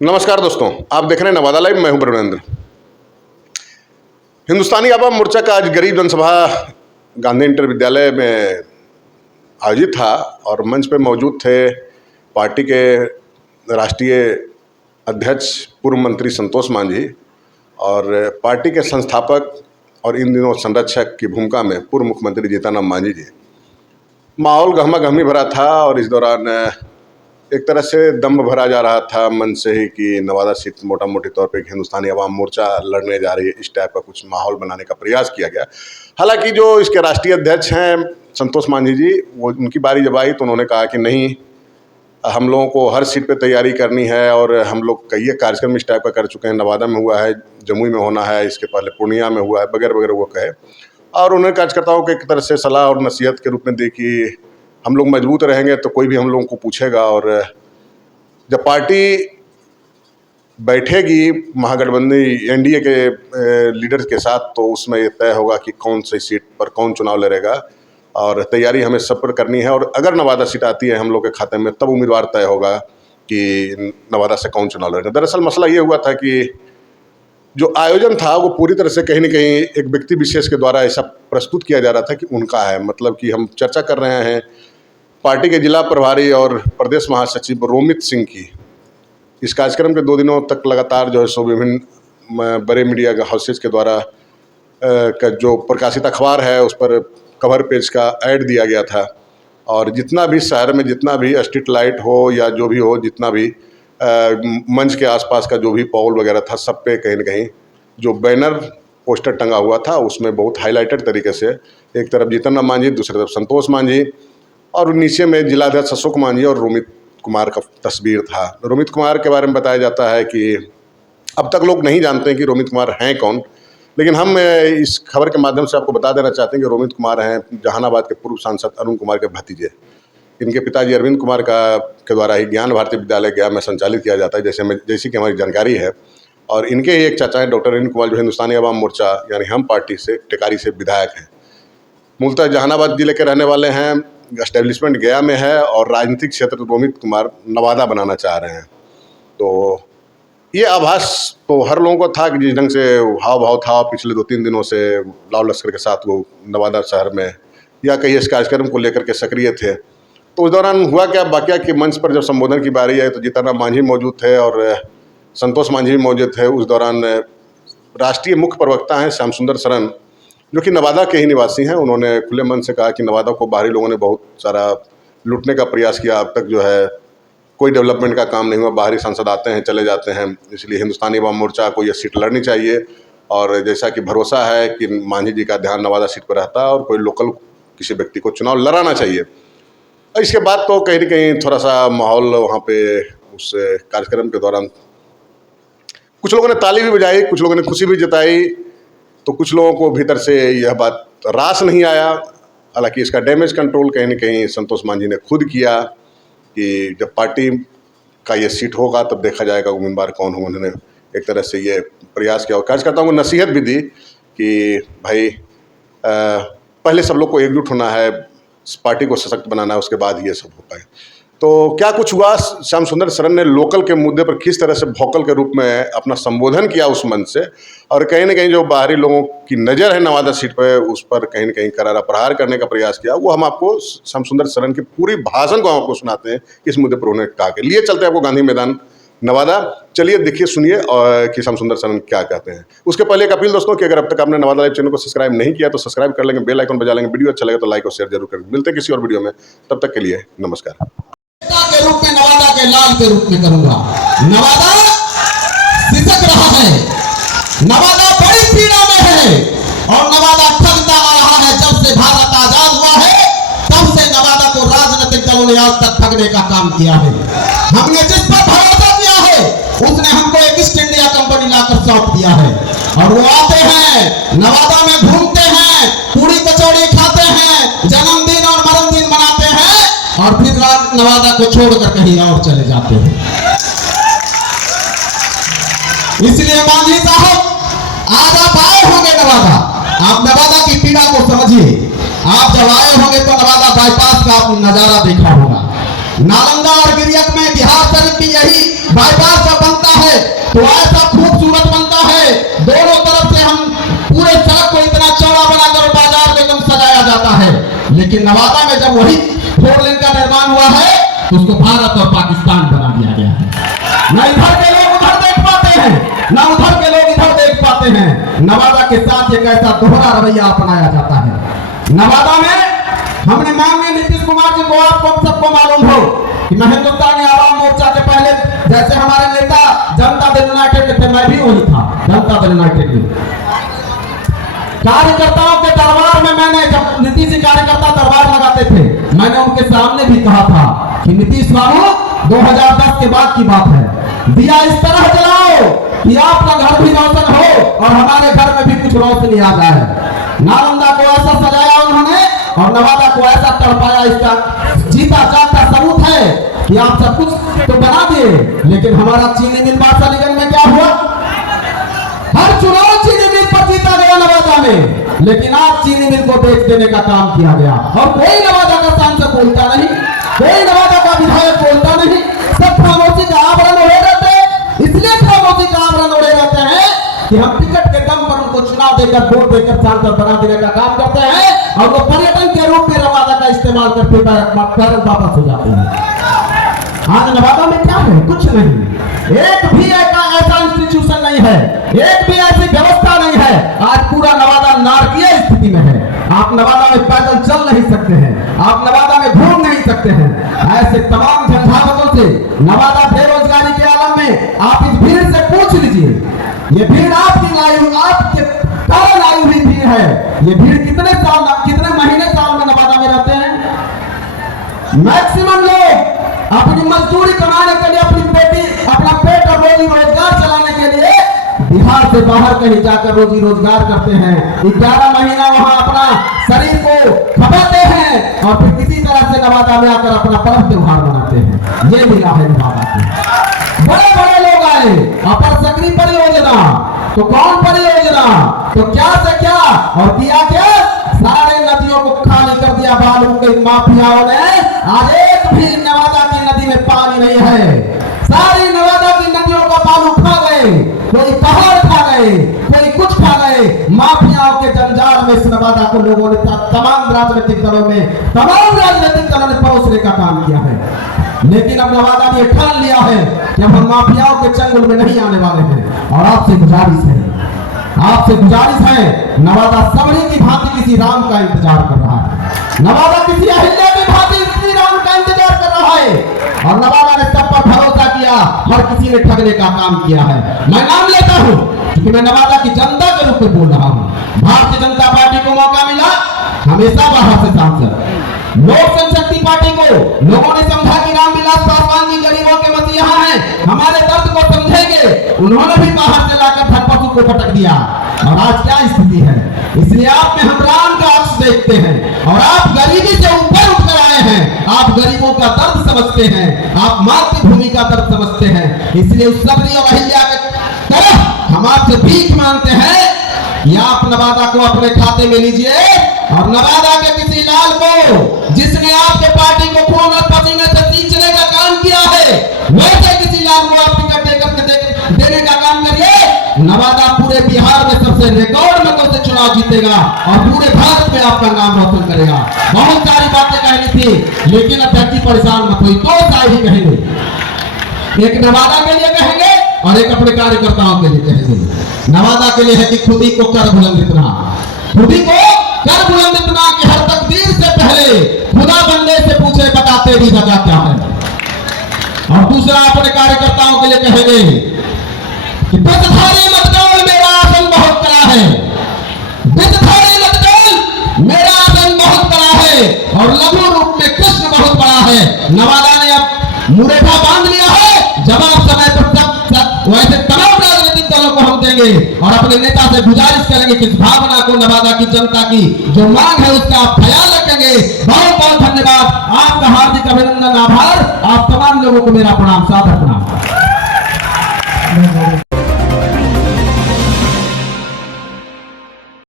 नमस्कार दोस्तों, आप देख रहे हैं नवादा लाइव। मैं हूं ब्रह्मेंद्र। हिंदुस्तानी आवाम मोर्चा का आज गरीब जनसभा गांधी इंटर विद्यालय में आयोजित था और मंच पे मौजूद थे पार्टी के राष्ट्रीय अध्यक्ष पूर्व मंत्री संतोष मांझी और पार्टी के संस्थापक और इन दिनों संरक्षक की भूमिका में पूर्व मुख्यमंत्री जीतन राम मांझी जी। माहौल गहमा गहमी भरा था और इस दौरान एक तरह से दम भरा जा रहा था मन से ही कि नवादा सीट मोटा मोटी तौर पे हिंदुस्तानी आवाम मोर्चा लड़ने जा रही है, इस टाइप का कुछ माहौल बनाने का प्रयास किया गया। हालांकि जो इसके राष्ट्रीय अध्यक्ष हैं संतोष मांझी जी, वो उनकी बारी जब आई तो उन्होंने कहा कि नहीं, हम लोगों को हर सीट पे तैयारी करनी है और हम लोग कई कार्यक्रम इस टाइप का कर चुके हैं। नवादा में हुआ है, जमुई में होना है, इसके पहले पूर्णिया में हुआ है, वगैरह वगैरह वो कहे। और उन्होंने कार्यकर्ताओं को एक तरह से सलाह और नसीहत के रूप में दी कि हम लोग मजबूत रहेंगे तो कोई भी हम लोगों को पूछेगा, और जब पार्टी बैठेगी महागठबंधन एनडीए के लीडर्स के साथ तो उसमें ये तय होगा कि कौन सी सीट पर कौन चुनाव लड़ेगा। और तैयारी हमें सब पर करनी है और अगर नवादा सीट आती है हम लोग के खाते में तब उम्मीदवार तय होगा कि नवादा से कौन चुनाव लड़ेगा। दरअसल मसला ये हुआ था कि जो आयोजन था वो पूरी तरह से कहीं न कहीं एक व्यक्ति विशेष के द्वारा ऐसा प्रस्तुत किया जा रहा था कि उनका है। मतलब कि हम चर्चा कर रहे हैं पार्टी के जिला प्रभारी और प्रदेश महासचिव रोमित सिंह की। इस कार्यक्रम के 2 दिनों तक लगातार जो है सो विभिन्न बड़े मीडिया हाउसेज के द्वारा का जो प्रकाशित अखबार है उस पर कवर पेज का ऐड दिया गया था और जितना भी शहर में जितना भी स्ट्रीट लाइट हो या जो भी हो, जितना भी मंच के आसपास का जो भी पॉल वगैरह था, सब पे कहीं न कहीं जो बैनर पोस्टर टंगा हुआ था उसमें बहुत हाईलाइटेड तरीके से एक तरफ जीतन राम मांझी, दूसरी तरफ संतोष मांझी और नीचे में जिलाध्यक्ष अशोक मांझी और रोमित कुमार का तस्वीर था। रोमित कुमार के बारे में बताया जाता है कि अब तक लोग नहीं जानते हैं कि रोमित कुमार हैं कौन, लेकिन हम इस खबर के माध्यम से आपको बता देना चाहते हैं कि रोमित कुमार हैं जहानाबाद के पूर्व सांसद अरुण कुमार के भतीजे। इनके पिताजी अरविंद कुमार के द्वारा ही ज्ञान भारती विद्यालय गया में संचालित किया जाता है, जैसी कि हमारी जानकारी है। और इनके ही एक चाचा हैं डॉक्टर अरविंद कुमार, जो हिंदुस्तानी आवाम मोर्चा यानी हम पार्टी से टेकारी से विधायक हैं। मूलतः जहानाबाद जिले के रहने वाले हैं, एस्टेब्लिशमेंट गया में है और राजनीतिक क्षेत्र रोमित कुमार नवादा बनाना चाह रहे हैं। तो ये आभास तो हर लोगों को था कि जिस ढंग से हाव भाव था पिछले 2-3 दिनों से लाव लश्कर के साथ वो नवादा शहर में या कहीं इस कार्यक्रम को लेकर के सक्रिय थे। तो उस दौरान हुआ क्या वाकया कि मंच पर जब संबोधन की बारी आई तो जीतन राम मांझी मौजूद थे और संतोष मांझी भी मौजूद थे। उस दौरान राष्ट्रीय मुख्य प्रवक्ता हैं श्याम सुंदर सरन, जो कि नवादा के ही निवासी हैं, उन्होंने खुले मन से कहा कि नवादा को बाहरी लोगों ने बहुत सारा लूटने का प्रयास किया, अब तक जो है कोई डेवलपमेंट का काम नहीं हुआ, बाहरी सांसद आते हैं चले जाते हैं, इसलिए हिंदुस्तानी आवाम मोर्चा को यह सीट लड़नी चाहिए। और जैसा कि भरोसा है कि मांझी जी का ध्यान नवादा सीट पर रहता है और कोई लोकल किसी व्यक्ति को चुनाव लड़ाना चाहिए। इसके बाद तो कहीं न कहीं थोड़ा सा माहौल वहाँ पे उस कार्यक्रम के दौरान कुछ लोगों ने ताली भी बजाई, कुछ लोगों ने खुशी भी जताई, तो कुछ लोगों को भीतर से यह बात रास नहीं आया। हालांकि इसका डैमेज कंट्रोल कहीं न कहीं संतोष मांझी ने खुद किया कि जब पार्टी का ये सीट होगा तब देखा जाएगा उम्मीदवार कौन हो। उन्होंने एक तरह से ये प्रयास किया और कार्यकर्ताओं को नसीहत भी दी कि भाई पहले सब लोग को एकजुट होना है, पार्टी को सशक्त बनाना है, उसके बाद ये सब हो पाए। तो क्या कुछ हुआ, श्याम सुंदर सरन ने लोकल के मुद्दे पर किस तरह से वोकल के रूप में अपना संबोधन किया उस मंच से, और कहीं ना कहीं जो बाहरी लोगों की नज़र है नवादा सीट पर उस पर कहीं ना कहीं करारा प्रहार करने का प्रयास किया, वो हम आपको श्याम सुंदर सरन की पूरी भाषण को हम आपको सुनाते हैं। इस मुद्दे पर उन्होंने कहा कि लिए चलते हैं आपको गांधी मैदान नवादा। चलिए देखिए सुनिए और कि श्याम सुंदर सरन क्या कहते हैं। उसके पहले एक अपील दोस्तों कि अगर अब तक आपने नवादा लाइव चैनल को सब्सक्राइब नहीं किया तो सब्सक्राइब कर लेंगे, बेल आइकन बजा लेंगे, वीडियो अच्छा लगे तो लाइक और शेयर जरूर करेंगे। मिलते हैं किसी और वीडियो में, तब तक के लिए नमस्कार। के रूप में नवादा के लाल के रूप में करूंगा। नवादा सिसक रहा है, नवादा बड़ी पीड़ा में है और नवादा ठगता आ रहा है। जब से भारत आजाद हुआ है तब से नवादा को राजनीतिक दलों ने आज तक ठगने का काम किया है। हमने जिस पर भरोसा किया है उसने हमको एक ईस्ट इंडिया कंपनी लाकर सौंप दिया है और वो आते हैं नवादा में घूमते हैं, पूरी कचौड़ी खाते हैं, जन्मदिन और मरणदिन मनाते हैं और फिर नवादा को छोड़कर कहीं और चले जाते हैं। इसलिए मांझी साहब आज आप आए होंगे नवादा, आप नवादा की पीड़ा को समझिए। आप जब आए होंगे तो नवादा बाईपास का आपने नजारा देखा होगा। नालंदा और गिरियक में बिहार शरीफ की यही बाईपास जब बनता है तो ऐसा खूबसूरत बनता है, दोनों तरफ से हम पूरे सड़क को इतना चौड़ा बनाकर बाजार को एकदम सजाया जाता है। लेकिन नवादा में जब वही 4 लेन का निर्माण हुआ है तो उसको भारत और पाकिस्तान बना दिया गया है। न इधर के लोग उधर देख पाते हैं, न उधर के लोग इधर देख पाते हैं। नवादा के साथ एक ऐसा दोहरा रवैया अपनाया जाता है। नवादा में हमने माननीय नीतीश कुमार जी को, आपको सबको मालूम हो कि मैं हिंदुस्तानी आवाम मोर्चा के पहले जैसे हमारे नेता जनता दल यूनाइटेड में थे, मैं भी वही था जनता दल यूनाइटेड में। कार्यकर्ताओं के दरबार में मैंने, जब नीतीश जी कार्यकर्ता दरबार लगाते थे, मैंने उनके सामने भी कहा था कि नीतीश बाबू 2010 के बाद की बात है, दिया इस तरह जलाओ कि आपका घर भी रोशन हो और हमारे घर में भी कुछ रोशनी आ जाए। नालंदा को ऐसा सजाया उन्होंने और नवादा को ऐसा तड़पाया। इसका जीता जागता सबूत है कि आप सब कुछ तो बना दिए, लेकिन हमारा चीनी मिल बादशाहगंज में क्या हुआ? हर चुनाव चीनी मिल पर जीता गया नवादा में, लेकिन आज चीनी मिल को बेच देने का काम किया गया और कोई नवादा का सांसद बोलता नहीं, कोई नवादा का विधायक बोलता नहीं। सब खामोशी का आवरण ओढ़े रहते हैं। इसलिए खामोशी का आवरण ओढ़े रहते हैं कि हम टिकट के दम पर उनको चुनाव देकर, वोट देकर सांसद बना देने का काम करते हैं और वो पर्यटन के रूप में नवादा का इस्तेमाल करके वापस हो जाते हैं। आज नवादा में क्या है? कुछ नहीं। एक भी ऐसा इंस्टीट्यूशन नहीं है, एक भी ऐसी व्यवस्था नहीं है। आज पूरा नवादा नारकीय स्थिति में है। आप नवादा में पैदल चल नहीं सकते हैं, आप नवादा में घूम नहीं सकते हैं। ऐसे तमाम झंझावतों से नवादा बेरोजगारी के आलम में आप इस भीड़ से पूछ लीजिए, ये भीड़ आपकी लायु, आपके कारण आई हुई भीड़ है। ये भीड़ कितने साल, कितने महीने साल में नवादा में रहते हैं? मैक्सिमम लोग अपनी मजदूरी कमाने के लिए, अपनी बेटी, अपना पेट और रोजी रोजगार चलाने के लिए बिहार से बाहर कहीं जाकर रोजी रोजगार करते हैं। 11 महीना वहां अपना शरीर को खपाते हैं और फिर किसी तरह से नवादा में आकर अपना पर्व त्योहार मनाते हैं। ये मिला है नवादा को। बड़े बड़े लोग आए, अपर सकरी परियोजना, तो कौन परियोजना, तो क्या से क्या और किया क्या? सारे नदियों को खाली कर दिया बालू के माफियाओं ने। आज एक भी नवादा की नदी में पानी नहीं है। सारी नवादा की नदियों का बालू खा गए, कोई पहाड़ खा गए, कोई कुछ खा गए। माफियाओं के जंजाल में इस नवादा को लोगों ने, तमाम राजनीतिक दलों ने परोसने का काम किया है। लेकिन अब नवादा ने ठान लिया है कि हम माफियाओं के चंगुल में नहीं आने वाले हैं। और आपसे गुजारिश है, नवादा सबरी की भांति किसी राम का इंतजार कर रहा है। नवादा किसी अहिल्या की भांति श्री राम का इंतजार कर रहा है और नवादा ने सब पर भरोसा किया, हर किसी ने ठगने का काम किया है। मैं नाम लेता हूं क्योंकि मैं नवादा की जनता के रूप में बोल रहा हूं। भारतीय जनता पार्टी को मौका मिला, हमेशा बाहर से सांसद। लोक जनशक्ति पार्टी को लोगों ने समझा कि रामविलास पासवान जी गरीबों के मसीहा हैं, हमारे दर्द को समझेंगे। उन्होंने भी बाहर से लाकर धरपसु को पटक दिया और आज क्या स्थिति है? इसलिए आप में हम राम का अक्ष देखते हैं और आप गरीबी से ऊपर उठकर आए हैं। आप गरीबों का दर्द समझते हैं, आप मातृभूमि का दर्द समझते हैं। इसलिए उस सबरी और अहिल्या के तरफ हम आपसे भीख मांगते हैं कि आप नवादा को अपने खाते में लीजिए और नवादा के किसी लाल को, जिसने आपके पार्टी को खून और पसीने से सींचने का काम किया है, वैसे किसी लाल को आप टिकट देकर देने का काम करिए। नवादा पूरे बिहार में सबसे रिकॉर्ड मतों से चुनाव जीतेगा और पूरे भारत में आपका नाम रोशन करेगा। बहुत सारी बातें कहनी थी, लेकिन अध्यक्ष जी परेशान मत होइए, 2 साल ही कहेंगे। एक नवादा के लिए कहेंगे और एक अपने कार्यकर्ताओं के लिए कहेंगे। नवादा के लिए है कि खुद ही को कर बुलंद इतना, खुद ही को कर बुलंद इतना कि हर तकदीर से पहले खुदा बंदे से पूछे बता तेरी जगह क्या है। और दूसरा अपने कार्यकर्ताओं के लिए कहेंगे कि बिचधारी मत डोल, मेरा आसन बहुत कड़ा है। बिचधारी मत डोल, मेरा आसन बहुत कड़ा है और लघु रूप में कृष्ण बहुत बड़ा है। नवादा ने अब मुरेठा बांध लिया है, जवाब समय पर वैसे तमाम राजनीतिक दलों को हम देंगे और अपने नेता से गुजारिश करेंगे कि इस भावना को, नवादा की जनता की जो मांग है उसका आप ख्याल रखेंगे। बहुत बहुत धन्यवाद, आपका हार्दिक अभिनंदन, आभार। आप तमाम लोगों को मेरा प्रणाम, सादर प्रणाम।